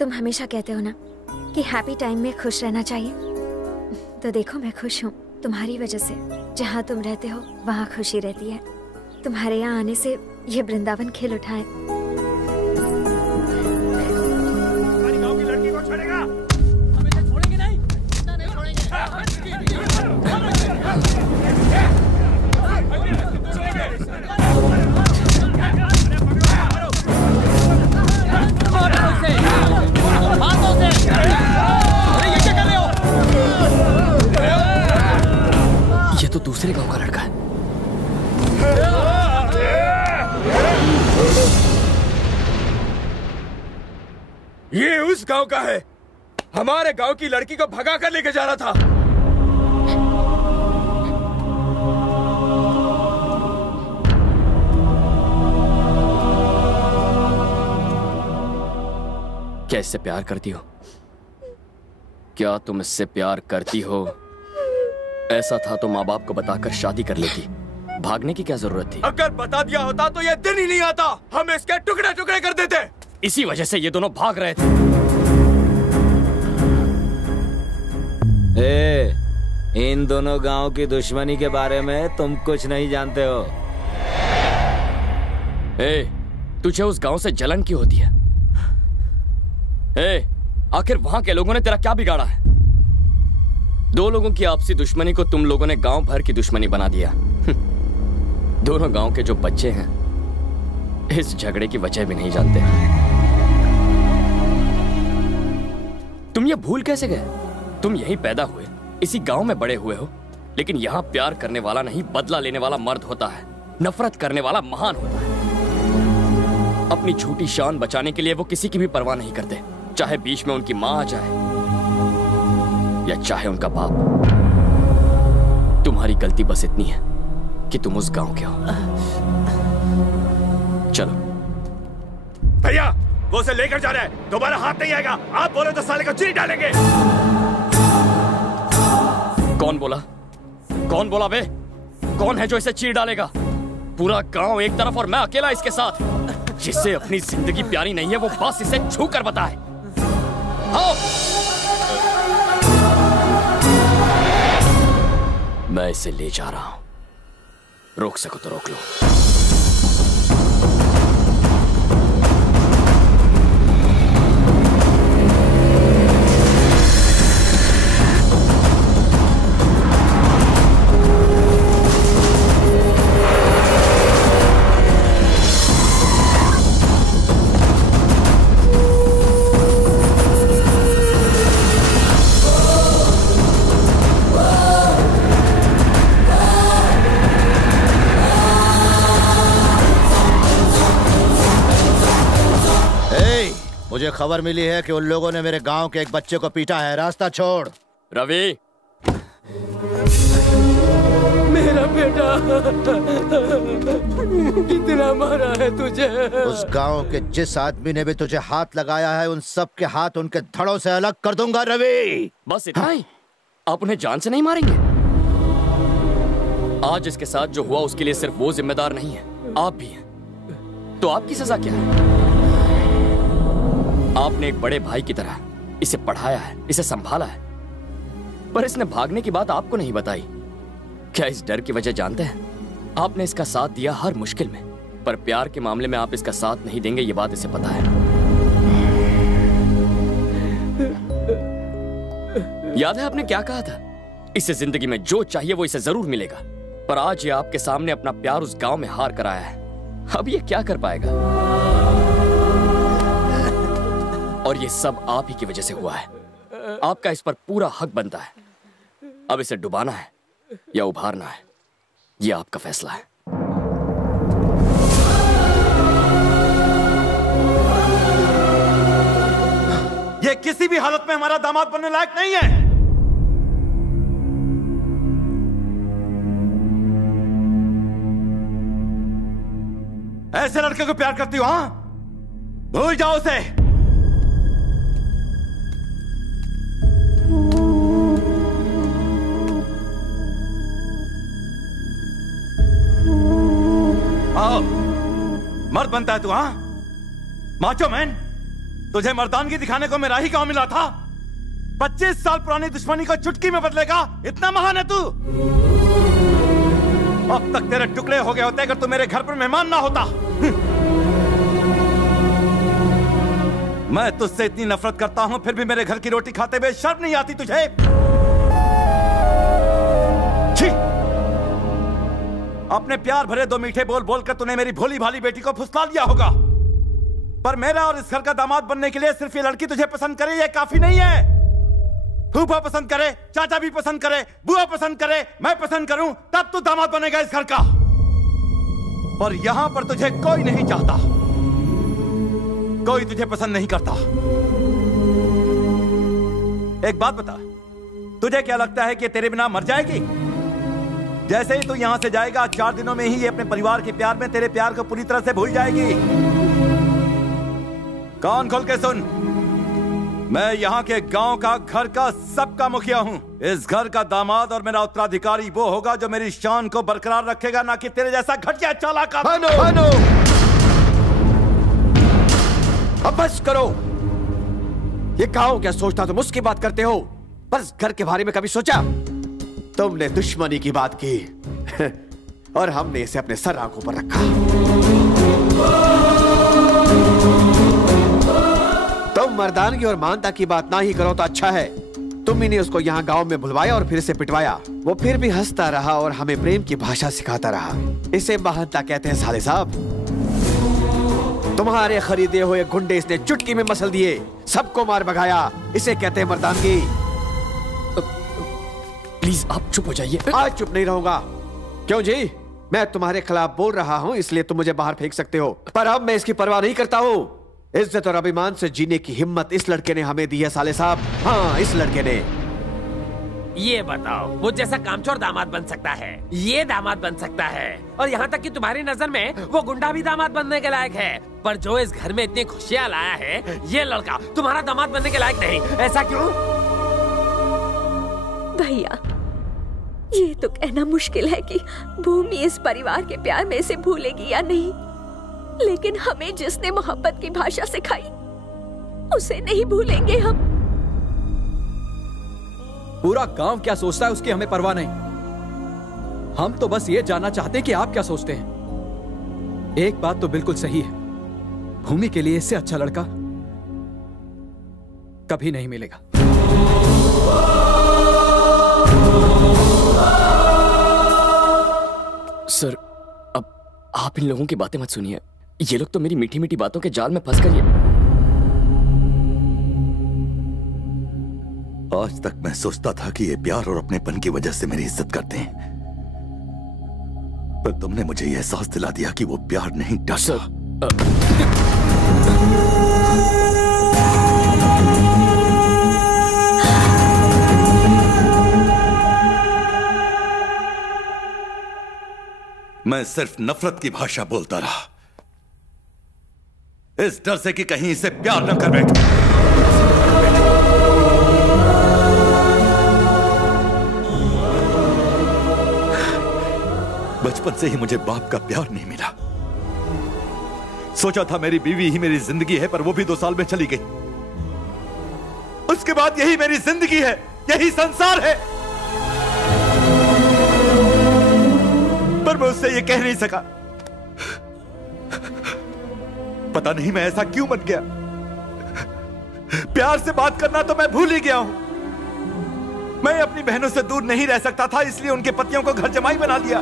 तुम हमेशा कहते हो ना कि हैप्पी टाइम में खुश रहना चाहिए, तो देखो मैं खुश हूँ तुम्हारी वजह से। जहाँ तुम रहते हो वहाँ खुशी रहती है। तुम्हारे यहाँ आने से ये वृंदावन खिल उठा है। गाँव की लड़की को छोड़ेगा? हम इसे छोड़ेंगे नहीं, नहीं छोड़ेंगे। ये तो दूसरे गांव का लड़का है। ये उस गांव का है। हमारे गांव की लड़की को भगा कर लेके जा रहा था। क्या इससे प्यार करती हो? क्या तुम इससे प्यार करती हो? ऐसा था तो माँ बाप को बताकर शादी कर लेती। भागने की क्या जरूरत थी? अगर बता दिया होता तो ये दिन ही नहीं आता। हम इसके टुकड़े टुकड़े कर देते। इसी वजह से ये दोनों भाग रहे थे। इन दोनों गांव की दुश्मनी के बारे में तुम कुछ नहीं जानते हो। तुझे उस गांव से जलन क्यों होती है? आखिर वहां के लोगों ने तेरा क्या बिगाड़ा है? दो लोगों की आपसी दुश्मनी को तुम लोगों ने गांव भर की दुश्मनी बना दिया। दोनों गांव के जो बच्चे हैं इस झगड़े की वजह भी नहीं जानते। तुम ये भूल कैसे गए? तुम यहीं पैदा हुए, इसी गांव में बड़े हुए हो, लेकिन यहां प्यार करने वाला नहीं बदला लेने वाला मर्द होता है। नफरत करने वाला महान होता है। अपनी झूठी शान बचाने के लिए वो किसी की भी परवाह नहीं करते, चाहे बीच में उनकी मां आ जाए या चाहे उनका बाप। तुम्हारी गलती बस इतनी है कि तुम उस गांव के हो। चलो भैया, वो उसे लेकर जा रहा है। दोबारा हाथ नहीं आएगा। आप बोले तो साले को चीर डालेंगे। कौन बोला? कौन बोला बे? कौन है जो इसे चीर डालेगा? पूरा गांव एक तरफ और मैं अकेला इसके साथ। जिससे अपनी जिंदगी प्यारी नहीं है वो बस इसे छू कर बताए। आओ। मैं इसे ले जा रहा हूं। रोक सको तो रोक लो। मुझे खबर मिली है कि उन लोगों ने मेरे गांव के एक बच्चे को पीटा है। रास्ता छोड़। रवि, मेरा बेटा कितना मारा है तुझे। उस गांव के जिस आदमी ने भी तुझे हाथ लगाया है उन सब के हाथ उनके धड़ों से अलग कर दूंगा रवि। बस इतना ही? आप उन्हें जान से नहीं मारेंगे? आज इसके साथ जो हुआ उसके लिए सिर्फ वो जिम्मेदार नहीं है, आप भी हैं। तो आपकी सजा क्या है? आपने एक बड़े भाई की तरह इसे पढ़ाया है, इसे संभाला है, पर इसने भागने की बात आपको नहीं बताई। क्या इस डर की वजह जानते हैं? आपने इसका साथ दिया हर मुश्किल में, पर प्यार के मामले में आप इसका साथ नहीं देंगे, ये बात इसे पता है। याद है आपने क्या कहा था? इसे जिंदगी में जो चाहिए वो इसे जरूर मिलेगा। पर आज ये आपके सामने अपना प्यार उस गांव में हार कर आया है। अब ये क्या कर पाएगा? और ये सब आप ही की वजह से हुआ है। आपका इस पर पूरा हक बनता है। अब इसे डुबाना है या उभारना है, ये आपका फैसला है। ये किसी भी हालत में हमारा दामाद बनने लायक नहीं है। ऐसे लड़के को प्यार करती हो? हाँ, भूल जाओ उसे। आओ, मर्द बनता है तू? हाँ, माचो मैन। तुझे मर्दानगी दिखाने को मेरा ही गांव मिला था। 25 साल पुरानी दुश्मनी को चुटकी में बदलेगा, इतना महान है तू। अब तक तेरे टुकड़े हो गए होते अगर तू मेरे घर पर मेहमान ना होता। मैं तुझसे इतनी नफरत करता हूं, फिर भी मेरे घर की रोटी खाते हुए शर्म नहीं आती तुझे? छी! अपने प्यार भरे 2 मीठे बोल बोलकर तूने मेरी भोली भाली बेटी को फुसला दिया होगा, पर मेरा और इस घर का दामाद बनने के लिए सिर्फ ये लड़की तुझे पसंद करे ये काफी नहीं है। फूफा पसंद करे, चाचा भी पसंद करे, बुआ पसंद करे, मैं पसंद करूं, तब तू दामाद बनेगा इस घर का। और यहां पर तुझे कोई नहीं चाहता, कोई तुझे पसंद नहीं करता। एक बात बता, तुझे क्या लगता है कि तेरे बिना मर जाएगी? जैसे ही तू यहां से जाएगा 4 दिनों में ही ये अपने परिवार के प्यार में तेरे प्यार को पूरी तरह से भूल जाएगी। कान खोल के सुन, मैं यहाँ के गांव का, घर का, सबका मुखिया हूँ। इस घर का दामाद और मेरा उत्तराधिकारी वो होगा जो मेरी शान को बरकरार रखेगा, ना कि तेरे जैसा घटिया चालाक। भानु! अब बस करो। ये गांव क्या सोचता, तुम उसकी बात करते हो, बस घर के बारे में कभी सोचा? तुमने दुश्मनी की बात की और हमने इसे अपने सर आंखों पर रखा। तुम मर्दानगी और मानता की बात ना ही करो तो अच्छा है। तुम ही ने उसको यहाँ गांव में बुलवाया और फिर से पिटवाया। वो फिर भी हंसता रहा और हमें प्रेम की भाषा सिखाता रहा। इसे महानता कहते हैं साले साहब। तुम्हारे खरीदे हुए गुंडे इसने चुटकी में मसल दिए, सबको मार भगाया। इसे कहते हैं मर्दानगी। प्लीज आप चुप हो जाइए। आज चुप नहीं रहूंगा। क्यों जी? मैं तुम्हारे खिलाफ बोल रहा हूं इसलिए तुम मुझे बाहर फेंक सकते हो, पर अब मैं इसकी परवाह नहीं करता हूं। इज्जत और अभिमान से जीने की हिम्मत इस लड़के ने हमें दी है साले साहब। हाँ, इस लड़के ने। ये बताओ, वो जैसा कामचोर दामाद बन सकता है, ये दामाद बन सकता है, और यहाँ तक कि तुम्हारी नजर में वो गुंडा भी दामाद बनने के लायक है, पर जो इस घर में इतनी खुशियाँ लाया है, ये लड़का तुम्हारा दामाद बनने के लायक नहीं। ऐसा क्यों? भैया, ये तो कहना मुश्किल है कि भूमि इस परिवार के प्यार में इसे भूलेगी या नहीं, लेकिन हमें जिसने मोहब्बत की भाषा सिखाई उसे नहीं भूलेंगे हम। पूरा गांव क्या सोचता है उसकी हमें परवाह नहीं। हम तो बस ये जानना चाहते हैं कि आप क्या सोचते हैं। एक बात तो बिल्कुल सही है, भूमि के लिए इससे अच्छा लड़का कभी नहीं मिलेगा। सर, अब आप इन लोगों की बातें मत सुनिए। ये लोग तो मेरी मीठी मीठी बातों के जाल में फंस गए। आज तक मैं सोचता था कि ये प्यार और अपनेपन की वजह से मेरी इज्जत करते हैं, पर तुमने मुझे यह एहसास दिला दिया कि वो प्यार नहीं, डर। सर, मैं सिर्फ नफरत की भाषा बोलता रहा, इस डर से कि कहीं इसे प्यार न कर बैठे। बचपन से ही मुझे बाप का प्यार नहीं मिला। सोचा था मेरी बीवी ही मेरी जिंदगी है, पर वो भी 2 साल में चली गई। उसके बाद यही मेरी जिंदगी है, यही संसार है, पर मैं उससे ये कह नहीं सका। पता नहीं मैं ऐसा क्यों बन गया। प्यार से बात करना तो मैं भूल ही गया हूं। मैं अपनी बहनों से दूर नहीं रह सकता था, इसलिए उनके पतियों को घर जमाई बना लिया।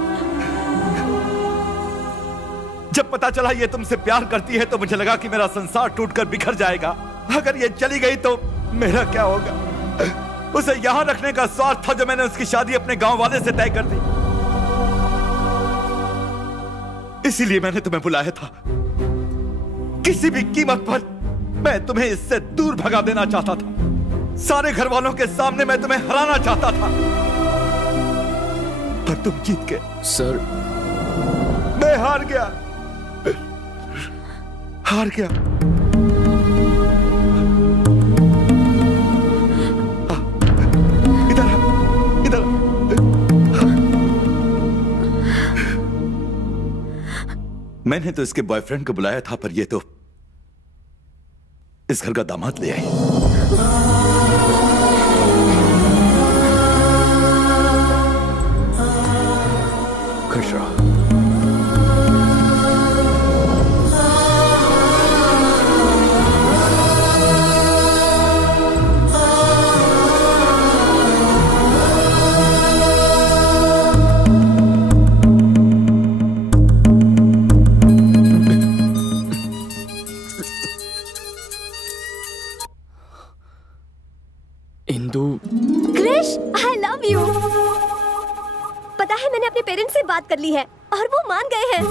जब पता चला ये तुमसे प्यार करती है तो मुझे लगा कि मेरा संसार टूटकर बिखर जाएगा। अगर ये चली गई तो मेरा क्या होगा। उसे यहां रखने का स्वार्थ था जो मैंने उसकी शादी अपने गांव वाले से तय कर दी। इसीलिए मैंने तुम्हें बुलाया था। किसी भी कीमत पर मैं तुम्हें इससे दूर भगा देना चाहता था। सारे घर वालों के सामने मैं तुम्हें हराना चाहता था, पर तुम जीत गए। सर, मैं हार गया, हार गया। इधर इधर। मैंने तो इसके बॉयफ्रेंड को बुलाया था, पर ये तो इस घर का दामाद ले आई। खुश रहो। पेरेंट्स से बात कर ली है और वो मान गए हैं।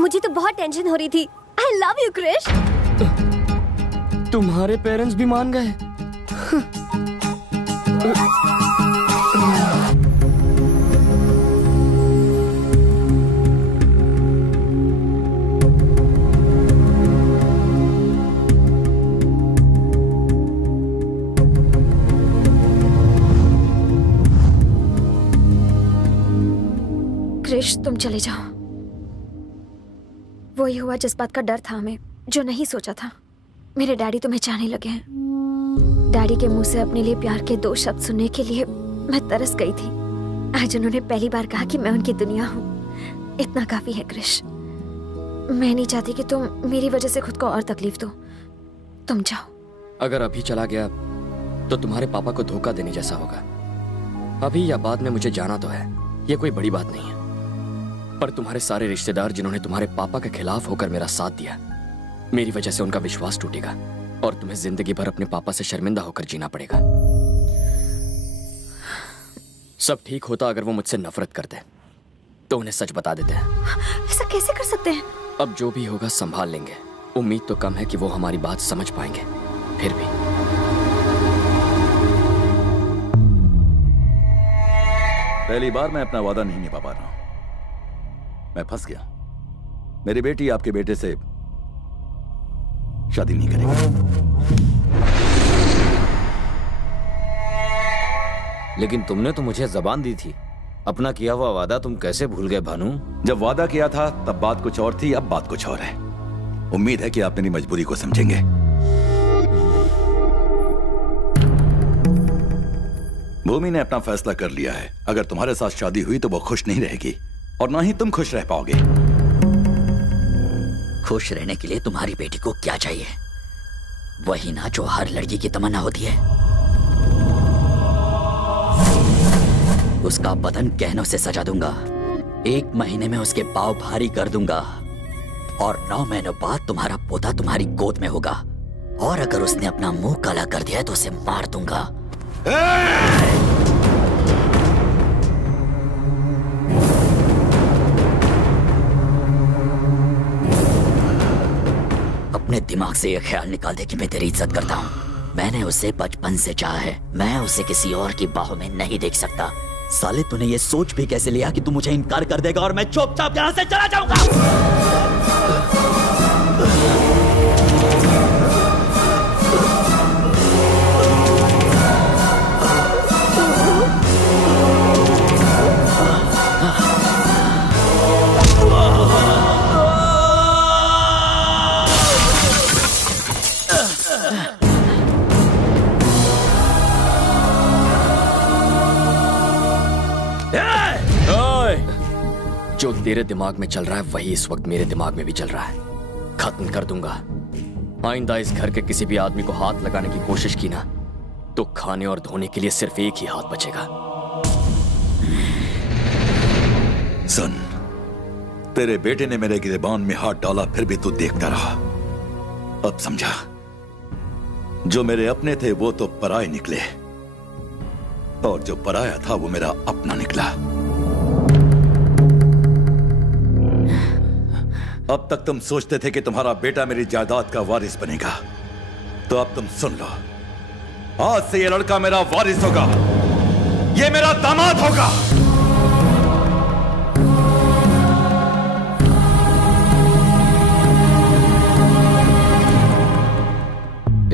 मुझे तो बहुत टेंशन हो रही थी। I love you Krish. तुम्हारे पेरेंट्स भी मान गए? क्रिश, तुम चले जाओ। वही हुआ जिस बात का डर था हमें, जो नहीं सोचा था। मेरे डैडी तुम्हें चाहने लगे हैं। डैडी के मुंह से अपने लिए प्यार के 2 शब्द सुनने के लिए मैं तरस गई थी। आज उन्होंने पहली बार कहा कि मैं उनकी दुनिया हूँ। इतना काफी है क्रिश। मैं नहीं चाहती कि तुम मेरी वजह से खुद को और तकलीफ दो। तुम जाओ। अगर अभी चला गया तो तुम्हारे पापा को धोखा देने जैसा होगा। अभी या बाद में मुझे जाना तो है, ये कोई बड़ी बात नहीं है। पर तुम्हारे सारे रिश्तेदार जिन्होंने तुम्हारे पापा के खिलाफ होकर मेरा साथ दिया, मेरी वजह से उनका विश्वास टूटेगा और तुम्हें जिंदगी भर अपने पापा से शर्मिंदा होकर जीना पड़ेगा। सब ठीक होता अगर वो मुझसे नफरत करते तो उन्हें सच बता देते हैं। ऐसा कैसे कर सकते हैं? अब जो भी होगा संभाल लेंगे। उम्मीद तो कम है कि वो हमारी बात समझ पाएंगे। फिर भी पहली बार मैं अपना वादा नहीं निभा पा रहा हूं। मैं फंस गया। मेरी बेटी आपके बेटे से शादी नहीं करेगी। लेकिन तुमने तो मुझे जबान दी थी। अपना किया हुआ वादा तुम कैसे भूल गए भानु? जब वादा किया था तब बात कुछ और थी, अब बात कुछ और है। उम्मीद है कि आप मेरी मजबूरी को समझेंगे। भूमि ने अपना फैसला कर लिया है। अगर तुम्हारे साथ शादी हुई तो वो खुश नहीं रहेगी और ना ही तुम खुश रह पाओगे। खुश रहने के लिए तुम्हारी बेटी को क्या चाहिए? वही ना जो हर लड़की की तमन्ना होती है। उसका बदन गहनों से सजा दूंगा। 1 महीने में उसके पाँव भारी कर दूंगा और 9 महीनों बाद तुम्हारा पोता तुम्हारी गोद में होगा। और अगर उसने अपना मुंह काला कर दिया तो उसे मार दूंगा। अपने दिमाग से यह ख्याल निकाल दे कि मैं तेरी इज्जत करता हूँ। मैंने उसे बचपन से चाहा है। मैं उसे किसी और की बाहों में नहीं देख सकता। साले तूने ये सोच भी कैसे लिया कि तू मुझे इनकार कर देगा और मैं चुपचाप यहाँ से चला जाऊंगा? जो तेरे दिमाग में चल रहा है वही इस वक्त मेरे दिमाग में भी चल रहा है। खत्म कर दूंगा। आइंदा इस घर के किसी भी आदमी को हाथ लगाने की कोशिश की ना तो खाने और धोने के लिए सिर्फ एक ही हाथ बचेगा। सुन, तेरे बेटे ने मेरे गिरेबान में हाथ डाला, फिर भी तू देखता रहा। अब समझा, जो मेरे अपने थे वो तो पराये निकले और जो पराया था वो मेरा अपना निकला। अब तक तुम सोचते थे कि तुम्हारा बेटा मेरी जायदाद का वारिस बनेगा, तो अब तुम सुन लो, आज से ये लड़का मेरा वारिस होगा। ये मेरा दामाद होगा।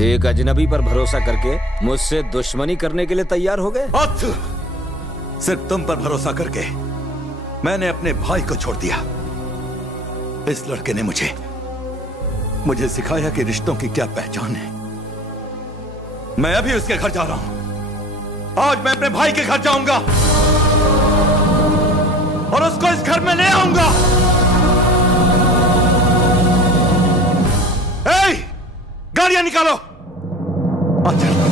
एक अजनबी पर भरोसा करके मुझसे दुश्मनी करने के लिए तैयार हो गए? सिर्फ तुम पर भरोसा करके मैंने अपने भाई को छोड़ दिया। इस लड़के ने मुझे सिखाया कि रिश्तों की क्या पहचान है। मैं अभी उसके घर जा रहा हूं। आज मैं अपने भाई के घर जाऊंगा और उसको इस घर में ले आऊंगा। गाड़ियां निकालो। अच्छा